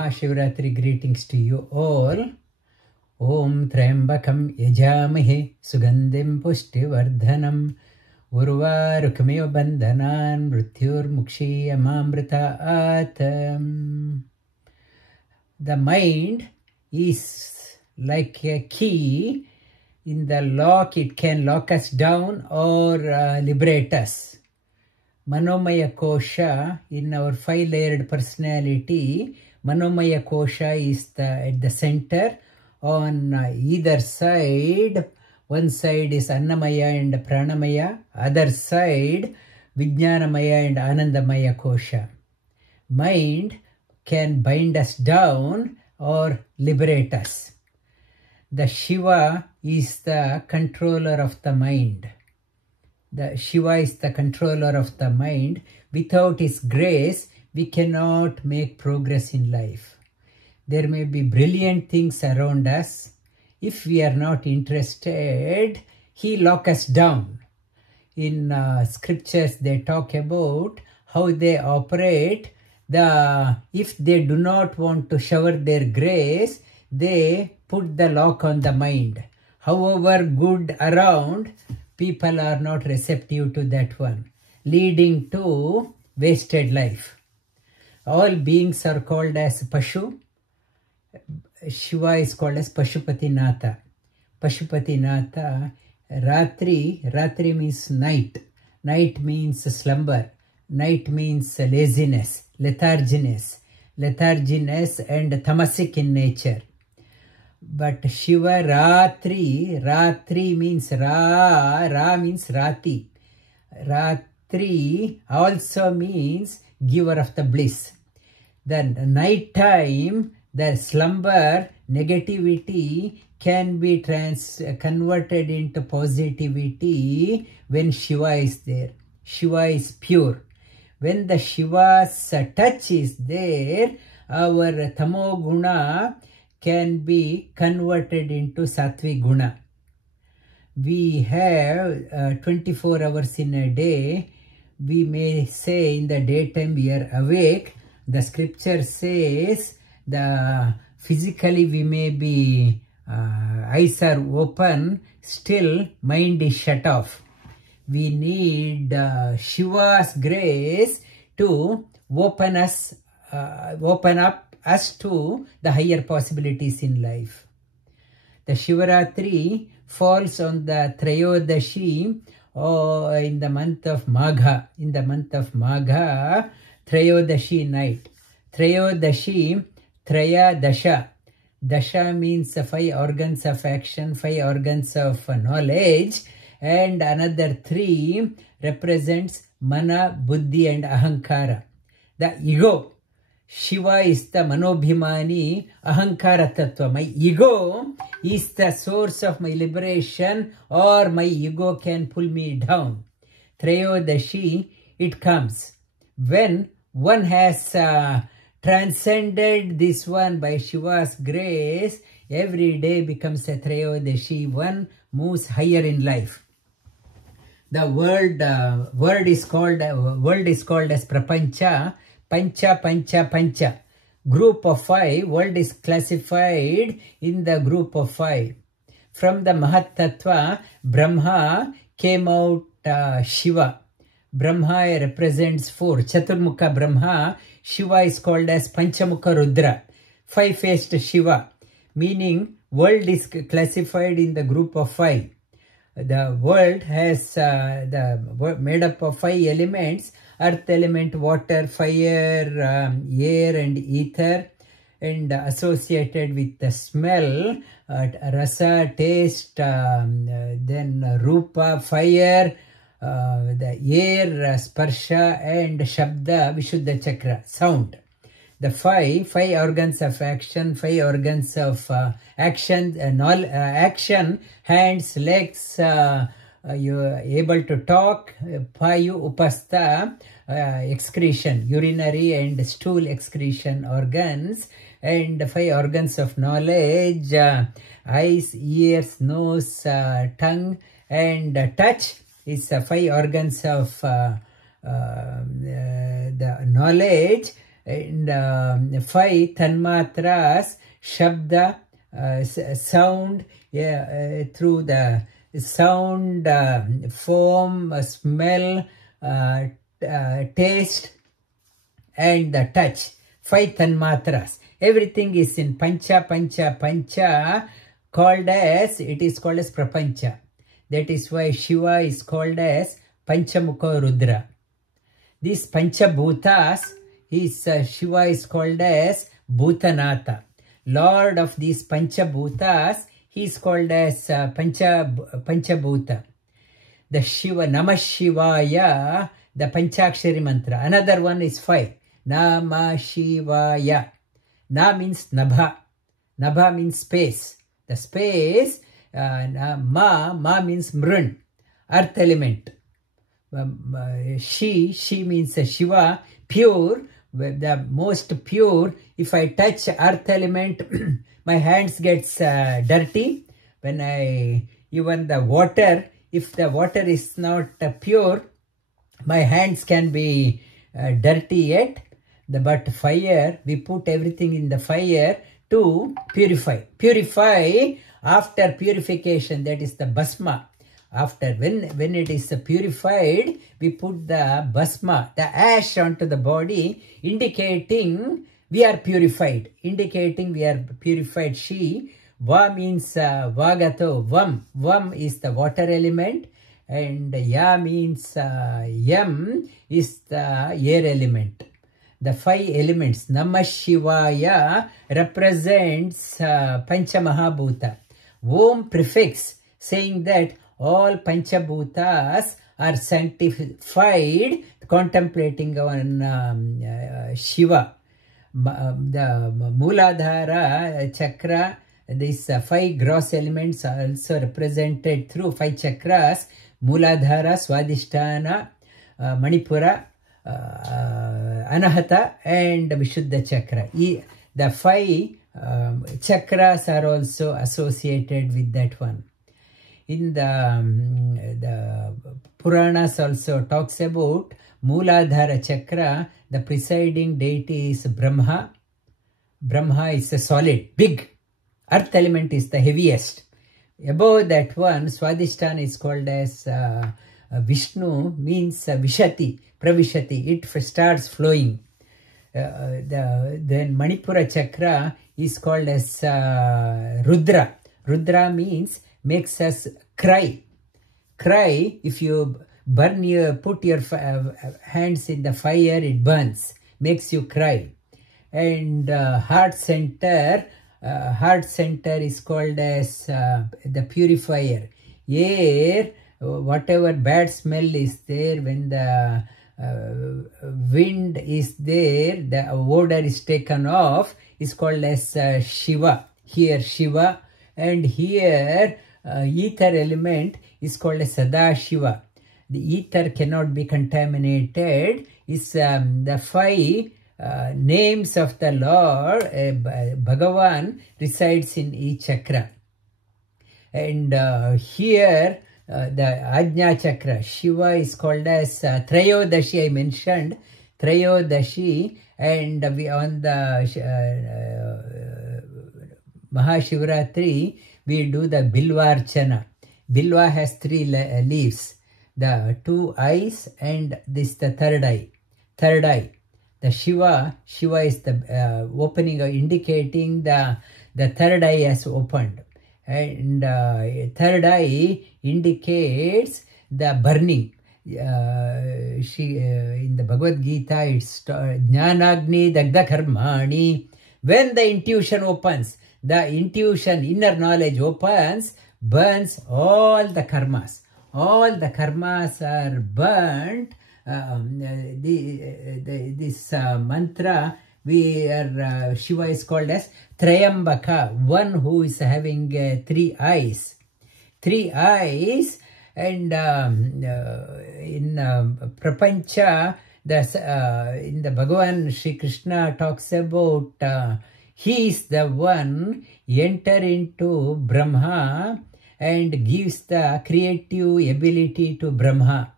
Mahashivratri greetings to you all. Om Trambakam Yajamahe Sugandhim Pushtivardhanam Urvarukamiva Bandhanan Mrityur Mukshiyamamritaat. The mind is like a key. In the lock, it can lock us down or liberate us. Manomaya Kosha, in our 5-layered personality, Manomaya Kosha is at the center. On either side, one side is Annamaya and Pranamaya, other side Vijnanamaya and Anandamaya Kosha. Mind can bind us down or liberate us. The Shiva is the controller of the mind. The Shiva is the controller of the mind. Without his grace, we cannot make progress in life. There may be brilliant things around us. If we are not interested, he locks us down. In scriptures, they talk about how they operate. If they do not want to shower their grace, they put the lock on the mind. However good around, people are not receptive to that one, leading to wasted life. All beings are called as Pashu. Shiva is called as Pashupatinatha. Pashupatinatha, Ratri means night. Night means slumber. Night means laziness, letharginess and tamasic in nature. But Shiva Ratri means Ra means Rati. Ratri also means giver of the bliss. Then night time, the slumber, negativity can be converted into positivity when Shiva is there. Shiva is pure. When the Shiva's touch is there, our Tamo Guna can be converted into Sattvic Guna. We have 24 hours in a day. We may say in the daytime we are awake. The scripture says physically we may be, eyes are open, still mind is shut off. We need Shiva's grace to open up us to the higher possibilities in life. The Shivaratri falls on the Trayodashi or in the month of Magha. In the month of Magha, Trayodashi night. Trayodashi, Traya Dasha. Dasha means 5 organs of action, 5 organs of knowledge, and another 3 represents Mana, Buddhi and Ahankara. The ego. Shiva is the Manobhimani, Ahankara Tattva. My ego is the source of my liberation, or my ego can pull me down. Trayodashi, it comes. When one has transcended this one by Shiva's grace, every day becomes a Trayodashi. One moves higher in life. The world is called as Prapancha. Pancha. Group of 5. World is classified in the group of 5. From the Mahat Tattva, Brahma came out Shiva. Brahma represents 4. Chaturmukha Brahma. Shiva is called as Panchamukha Rudra. 5-faced Shiva. Meaning world is classified in the group of 5. The world has made up of 5 elements: earth element, water, fire, air and ether, and associated with the smell, rasa, taste, then rupa, fire, the air, sparsha, and shabda, vishuddha chakra, sound. The 5 organs of action, 5 organs of action, hands, legs, you are able to talk, payu, upastha, excretion, urinary and stool excretion organs, and 5 organs of knowledge, eyes, ears, nose, tongue, and touch is 5 organs of the knowledge. and 5 tanmatras, shabda, sound, through the sound, form, smell, taste, and the touch. 5 tanmatras. Everything is in pancha, called as, it is called as prapancha. That is why Shiva is called as Panchamukha Rudra. These Panchabhutas, Shiva is called as Bhutanatha. Lord of these Panchabhutas, he is called as Panchabhuta. The Shiva, Namah Shivaya, the Panchakshari mantra. Another one is 5. Namah Shivaya. Na means Nabha. Nabha means space. The space, Ma means Mrun, earth element. She means Shiva, pure, the most pure. If I touch earth element, my hands gets dirty. When even the water, if the water is not pure, my hands can be dirty yet. But fire, we put everything in the fire to purify. Purify, after purification, that is the bhasma. After, when it is purified, we put the bhasma, the ash onto the body, indicating we are purified. Indicating we are purified. She, Va means Vagato, Vam. Vam is the water element. And Ya means Yam is the air element. The 5 elements, Namah Shivaya, represents Panchamahabhuta. Om prefix, saying that all Panchabhutas are sanctified, contemplating on Shiva. The Mooladhara chakra, these 5 gross elements are also represented through 5 chakras: Mooladhara, Swadhisthana, Manipura, Anahata, and Vishuddha chakra. The 5 chakras are also associated with that one. In the Puranas also talks about Mooladhara chakra, the presiding deity is Brahma. Brahma is a solid, big. Earth element is the heaviest. Above that one, Swadhisthana is called as Vishnu, means Vishati, Pravishati. It starts flowing. Then Manipura chakra is called as Rudra. Rudra means makes us cry. Cry, if you put your hands in the fire, it burns, makes you cry. And heart center is called as the purifier. Air, whatever bad smell is there, when the wind is there, the odor is taken off, is called as Shiva. Here Shiva, and here ether element is called as Sadashiva. The ether cannot be contaminated. Is the 5 names of the Lord, Bhagavan, resides in each chakra. And here the Ajna chakra, Shiva is called as Trayodashi. I mentioned Trayodashi, and we on the Mahashivratri, we do the Bilvarchana. Bilva has 3 leaves, the 2 eyes, and this the third eye. The Shiva is the opening, indicating the third eye has opened. And third eye indicates the burning. In the Bhagavad Gita, it's Jnanagni Dagda Karmani. When the intuition opens, the intuition, inner knowledge opens, burns all the karmas. All the karmas are burnt. This mantra, Shiva is called as Trayambaka, one who is having 3 eyes. 3 eyes, and in Prapancha, in the Bhagavan Sri Krishna talks about he is the one enter into Brahma and gives the creative ability to Brahma.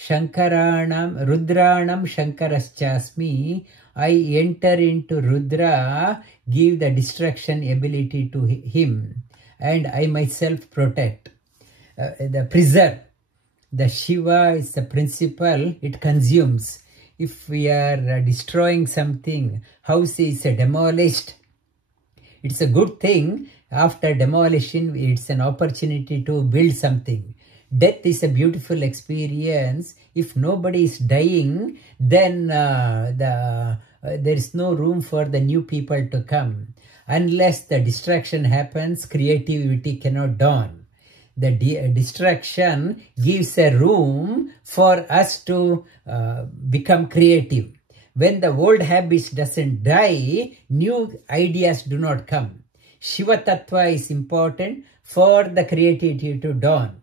Shankaranam, Rudranam Shankaraschasmi. I enter into Rudra, give the destruction ability to him, and I myself protect, the preserve. The Shiva is the principle, it consumes. If we are destroying something, house is demolished, it's a good thing. After demolition, it's an opportunity to build something. Death is a beautiful experience. If nobody is dying, then there is no room for the new people to come. Unless the distraction happens, creativity cannot dawn. The distraction gives a room for us to become creative. When the old habits doesn't die, new ideas do not come. Shiva Tattva is important for the creativity to dawn.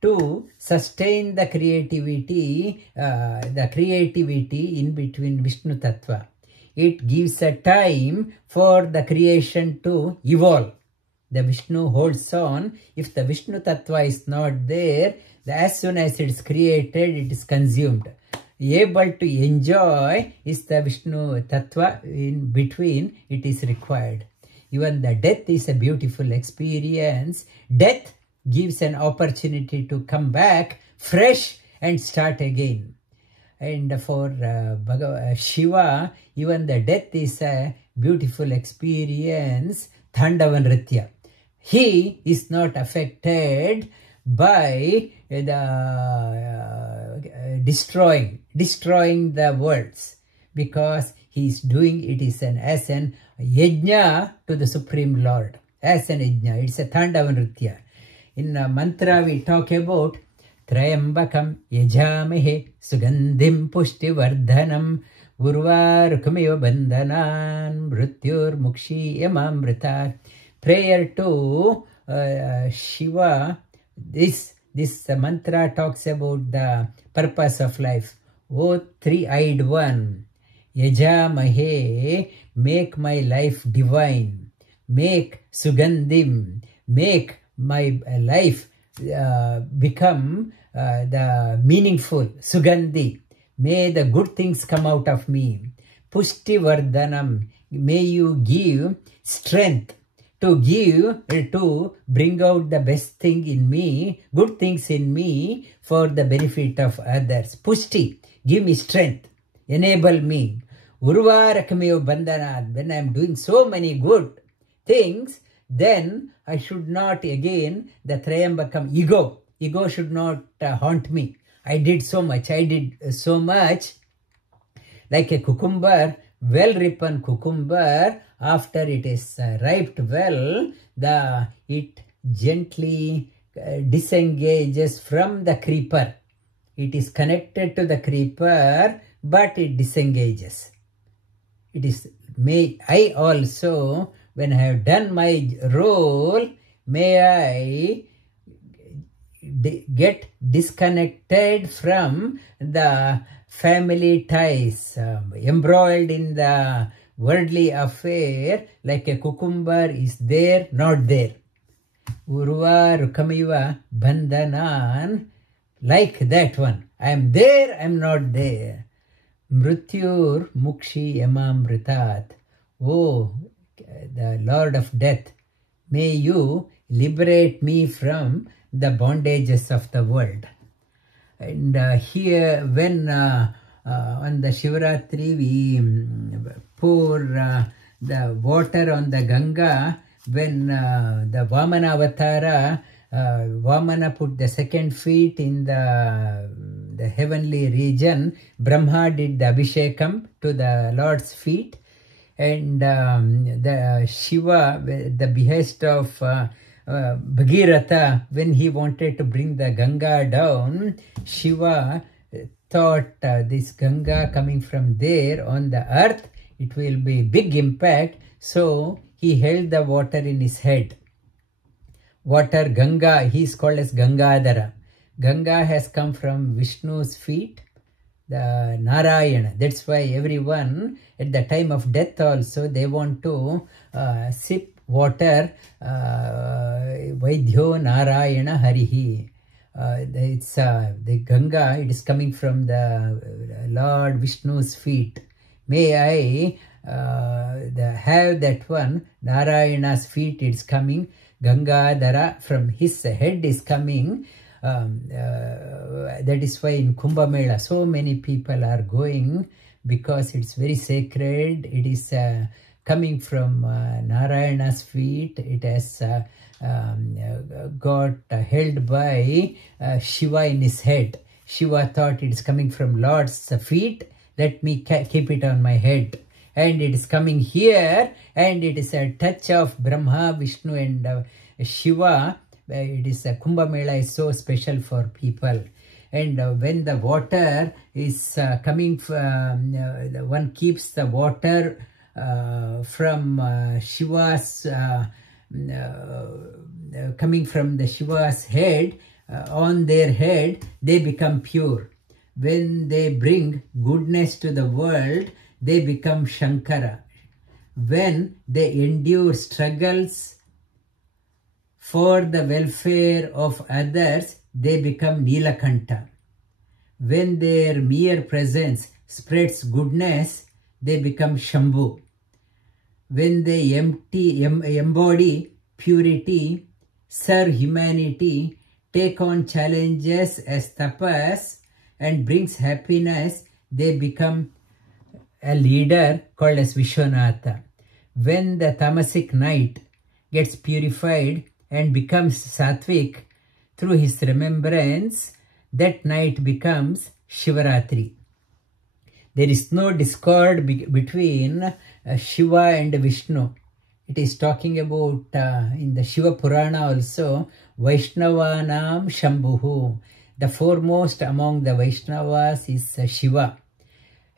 To sustain the creativity in between Vishnu Tattva. It gives a time for the creation to evolve. The Vishnu holds on. If the Vishnu Tattva is not there, as soon as it is created, it is consumed. Able to enjoy is the Vishnu Tattva, in between it is required. Even the death is a beautiful experience. Death gives an opportunity to come back fresh and start again. And for Shiva, even the death is a beautiful experience. Thandava Nritya. He is not affected by the destroying the worlds, because he is doing it is as an yajna to the Supreme Lord. As an yajna, it's a Thandava Nritya. In mantra we talk about Trayambakam Yajamahe Sugandhim Pushti Vardhanam Urvarukamiva Bandhanan Mrityur Mukshi Yamamrita. Prayer to Shiva. This mantra talks about the purpose of life. O three-eyed one, Yajamahe, make my life divine. Make Sugandhim, make my life become the meaningful. Sugandhi, may the good things come out of me. Pushti Vardhanam, may you give strength to bring out the best thing in me, good things in me for the benefit of others. Pushti, give me strength, enable me. Urvarakamiyo bandhanat, when I am doing so many good things, then I should not again, the Trayambakam, ego should not haunt me. I did so much, like a cucumber, well-ripen cucumber, after it is ripe well, it gently disengages from the creeper. It is connected to the creeper, but it disengages. It is, may I also, when I have done my role, may I get disconnected from the family ties, embroiled in the worldly affair, like a cucumber is there, not there. Urvarukamiva bandhanan, like that one. I am there, I am not there. Mrityur mukshi yamamritat. Oh, the Lord of Death, may you liberate me from the bondages of the world. And here, when on the Shivaratri we pour the water on the Ganga, when the Vamana Avatara, Vamana put the second feet in the heavenly region, Brahma did the Abhishekam to the Lord's feet, and the Shiva, the behest of Bhagirath, when he wanted to bring the Ganga down, Shiva thought this Ganga coming from there on the earth, it will be big impact, so he held the water in his head. Water, Ganga, he is called as Gangadhara. Ganga has come from Vishnu's feet, the Narayana. That's why everyone at the time of death also, they want to sip water, Vaidhyo Narayana Harihi. it's the Ganga, it is coming from the Lord Vishnu's feet. May I have that one, Narayana's feet is coming, Gangadhara from his head is coming. That is why in Kumbh Mela so many people are going, because it's very sacred. It is coming from Narayana's feet. It has got held by Shiva in his head. Shiva thought it is coming from Lord's feet. Let me keep it on my head. And it is coming here, and it is a touch of Brahma, Vishnu and Shiva. It is Kumbh Mela is so special for people. And when the water is coming, one keeps the water from Shiva's, coming from the Shiva's head, on their head, they become pure. When they bring goodness to the world, they become Shankara. When they endure struggles for the welfare of others, they become Nilakanta. When their mere presence spreads goodness, they become Shambhu. When they embody purity, serve humanity, take on challenges as tapas, and brings happiness, they become a leader called as Vishwanatha. When the tamasic night gets purified and becomes sattvic through his remembrance, that night becomes Shivaratri. There is no discord between Shiva and Vishnu. It is talking about in the Shiva Purana also, Vaishnavanam Shambhuhu. The foremost among the Vaishnavas is Shiva.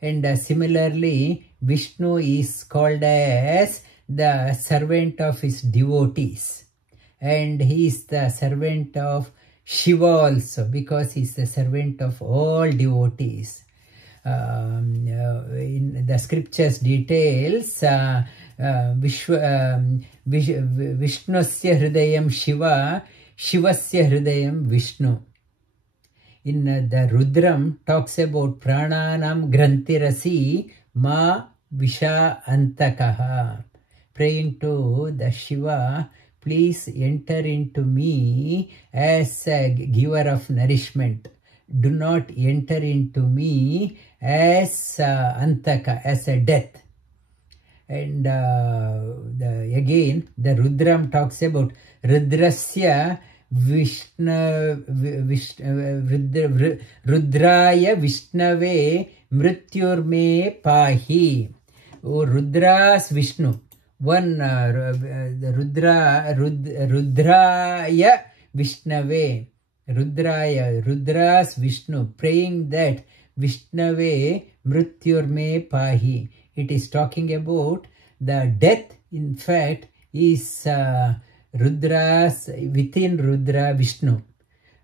And similarly, Vishnu is called as the servant of his devotees. And he is the servant of Shiva also, because he is the servant of all devotees. In the scriptures details, Vishnusya Hridayam Shiva, Shivasya Hridayam Vishnu. In the Rudram talks about Prananam Grantirasi Ma Visha Antakaha. Praying to the Shiva, please enter into me as a giver of nourishment. Do not enter into me as Antaka, as a death. And again, the Rudram talks about Rudrasya Rudraya Vishnave Mrityurme Pahi. Oh, Rudra's Vishnu. One the Rudraya Vishnave. Rudra's Vishnu. Praying that Vishnave Mrityurme Pahi. It is talking about the death, in fact, is Rudra's, within Rudra Vishnu.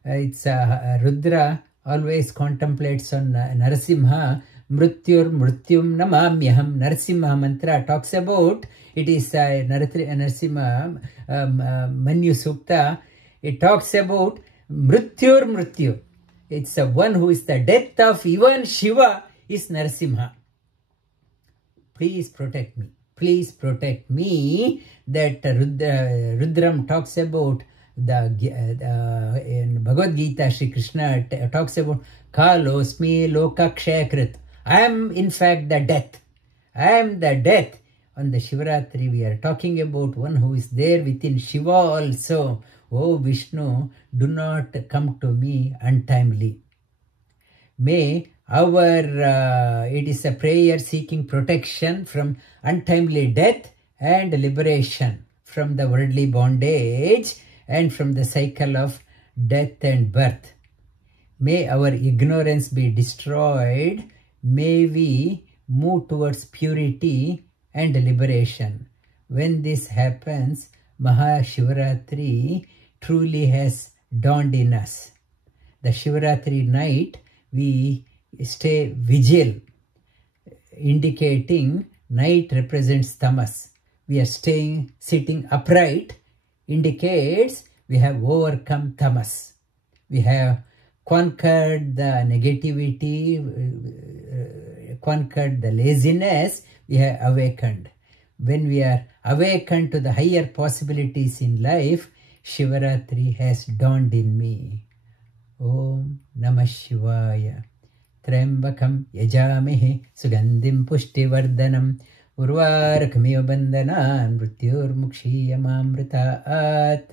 It's Rudra always contemplates on Narasimha. Mrityum namamyaham. Narasimha mantra talks about, it is Narasimha Manyu Sukta. It talks about Mrityu. It's one who is the death of even Shiva is Narasimha. Please protect me. Please protect me. That Rudram talks about in Bhagavad Gita, Shri Krishna talks about Kalosmi Lokakshayakrit. I am in fact the death. I am the death. On the Shivaratri we are talking about one who is there within Shiva also. Oh Vishnu, do not come to me untimely. May our, it is a prayer seeking protection from untimely death and liberation from the worldly bondage and from the cycle of death and birth. May our ignorance be destroyed. May we move towards purity and liberation. When this happens, Mahashivaratri truly has dawned in us. The Shivaratri night, we stay vigil, indicating night represents tamas. We are sitting upright, indicates we have overcome tamas. We have conquered the negativity, conquered the laziness, we have awakened. When we are awakened to the higher possibilities in life, Shivaratri has dawned in me. Om Namah Shivaya. Trambakam Yajamihi Sugandhim Pushtivardhanam Urvarakamiva Bandhanan Mrityur Mukshiyamamritaat.